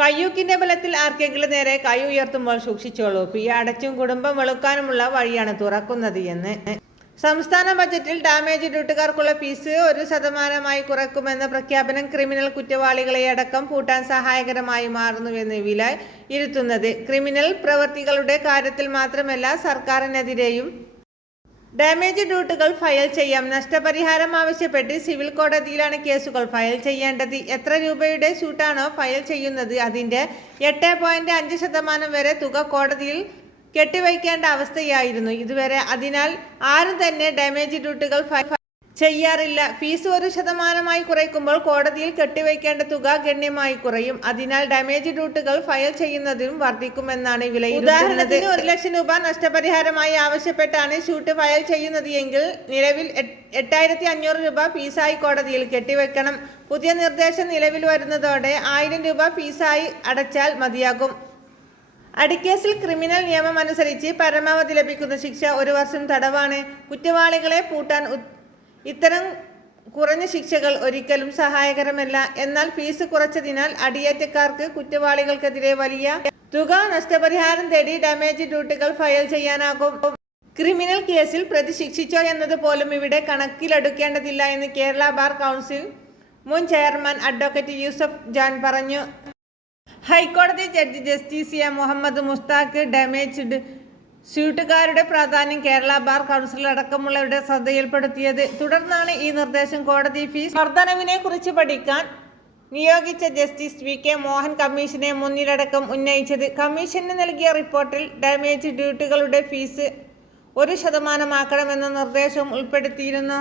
കയ്യൂക്കിന്റെ ബലത്തിൽ ആർക്കെങ്കിലും നേരെ കൈ ഉയർത്തുമ്പോൾ സൂക്ഷിച്ചോളൂ. പി അടച്ചും കുടുംബം വെളുക്കാനുമുള്ള വഴിയാണ് തുറക്കുന്നത് എന്ന്. സംസ്ഥാന ബജറ്റിൽ ഡാമേജ് ഡ്യൂട്ടുകാർക്കുള്ള ഫീസ് ഒരു ശതമാനമായി കുറയ്ക്കുമെന്ന പ്രഖ്യാപനം ക്രിമിനൽ കുറ്റവാളികളെ അടക്കം പൂട്ടാൻ സഹായകരമായി മാറുന്നുവെന്ന് വില ഇരുത്തുന്നത് ക്രിമിനൽ പ്രവൃത്തികളുടെ കാര്യത്തിൽ മാത്രമല്ല സർക്കാരിനെതിരെയും ഡാമേജ് ഡ്യൂട്ടുകൾ ഫയൽ ചെയ്യാം. നഷ്ടപരിഹാരം ആവശ്യപ്പെട്ട് സിവിൽ കോടതിയിലാണ് കേസുകൾ ഫയൽ ചെയ്യേണ്ടത്. എത്ര രൂപയുടെ സ്യൂട്ടാണോ ഫയൽ ചെയ്യുന്നത്? അതിന്റെ എട്ട് പോയിന്റ് അഞ്ച് ശതമാനം വരെ തുക കോടതിയിൽ കെട്ടിവയ്ക്കേണ്ട അവസ്ഥയായിരുന്നു. ഇതുവരെ അതിനാൽ ആരും തന്നെ ഡാമേജ് ഡ്യൂട്ടുകൾ ഫയൽ ചെയ്യാറില്ല. ഫീസ് ഒരു ശതമാനമായി കുറയ്ക്കുമ്പോൾ കോടതിയിൽ കെട്ടിവയ്ക്കേണ്ട തുക ഗണ്യമായി കുറയും. അതിനാൽ ഡാമേജ് ഡ്യൂട്ടുകൾ ഫയൽ ചെയ്യുന്നതിനും വർദ്ധിക്കുമെന്നാണ് വിലയിരുത്തുന്നത് ഉദാഹരണത്തിന് ഒരു ലക്ഷം രൂപ നഷ്ടപരിഹാരമായി ആവശ്യപ്പെട്ടാണ് ഷൂട്ട് ഫയൽ ചെയ്യുന്നത് എങ്കിൽ നിലവിൽ എട്ട്- എട്ടായിരത്തി അഞ്ഞൂറ് രൂപ ഫീസായി കോടതിയിൽ കെട്ടിവെക്കണം പുതിയ നിർദ്ദേശം നിലവിൽ വരുന്നതോടെ ആയിരം രൂപ ഫീസായി അടച്ചാൽ മതിയാകും. അടിക്കേസിൽ ക്രിമിനൽ നിയമം അനുസരിച്ച് പരമാവധി ലഭിക്കുന്ന ശിക്ഷ ഒരു വർഷം തടവാണ്. കുറ്റവാളികളെ പൂട്ടാൻ ഇത്തരം കുറഞ്ഞ ശിക്ഷകൾ ഒരിക്കലും സഹായകരമല്ല. എന്നാൽ ഫീസ് കുറച്ചതിനാൽ അടിയേറ്റക്കാർക്ക് കുറ്റവാളികൾക്കെതിരെ വലിയ തുക നഷ്ടപരിഹാരം തേടി ഡാമേജ് ഡ്യൂട്ടികൾ ഫയൽ ചെയ്യാനാകും. ക്രിമിനൽ കേസിൽ പ്രതി ശിക്ഷിച്ചോ എന്നത് പോലും ഇവിടെ കണക്കിലെടുക്കേണ്ടതില്ല എന്ന് കേരള ബാർ കൗൺസിൽ മുൻ ചെയർമാൻ അഡ്വക്കേറ്റ് യൂസഫ് ജാൻ പറഞ്ഞു. ഹൈക്കോടതി judge justice A Muhammad Mushtaq damaged സ്യൂട്ടുകാരുടെ പ്രാധാന്യം കേരള ബാർ കൗൺസിൽ അടക്കമുള്ളവരുടെ ശ്രദ്ധയിൽപ്പെടുത്തിയത്. തുടർന്നാണ് ഈ നിർദ്ദേശം കോടതി ഫീസ് വർധനവിനെ കുറിച്ച് പഠിക്കാൻ നിയോഗിച്ച ജസ്റ്റിസ് വി കെ മോഹൻ കമ്മീഷനെ മുന്നിലടക്കം ഉന്നയിച്ചത്. കമ്മീഷന് നൽകിയ റിപ്പോർട്ടിൽ ഡാമേജ് ഡ്യൂട്ടികളുടെ ഫീസ് ഒരു ശതമാനമാക്കണമെന്ന നിർദ്ദേശവും ഉൾപ്പെടുത്തിയിരുന്നു.